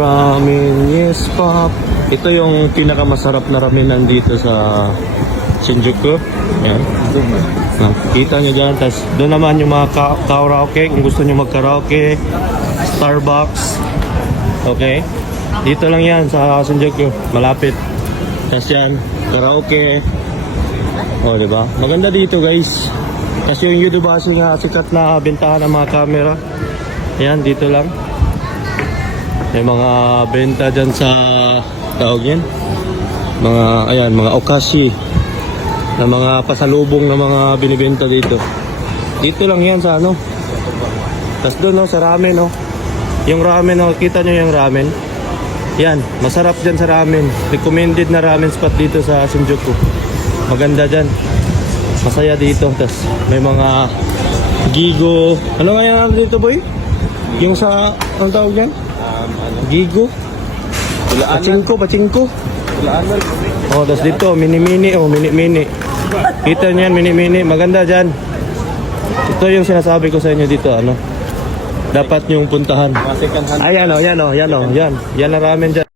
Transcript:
Ramen, yes pop. Ito yung pinakamasarap na ramen nandito sa Shinjuku. Yan. Kita nyo dyan. Tapos doon naman yung mga karaoke. Kung gusto nyo mag-karaoke, Starbucks. Okay. Dito lang yan sa Shinjuku. Malapit. Tapos yan, karaoke. O, diba? Maganda dito guys. Tapos yung Yodobashi nga, sikat na bentahan ng mga camera. Yan, dito lang. May mga benta dyan sa tawag yan. Mga, ayan, mga okashi. Na mga pasalubong na mga binibenta dito. Dito lang yan sa ano. Tapos doon no, sa ramen no. Yung ramen no, kita nyo yung ramen. Yan, masarap dyan sa ramen. Recommended na ramen spot dito sa Shinjuku. Maganda dyan. Masaya dito. Tapos may mga gigo. Ano nga yan dito boy? Yung sa, anong tawag yan? Gigo. Pachinko. Oh, tapos dito, mini-mini. Oh, mini-mini. Kita nyo yan, mini-mini. Maganda dyan. Ito yung sinasabi ko sa inyo dito, ano. Dapat yung puntahan. Ay, yan o, yan. Yan ang ramen dyan.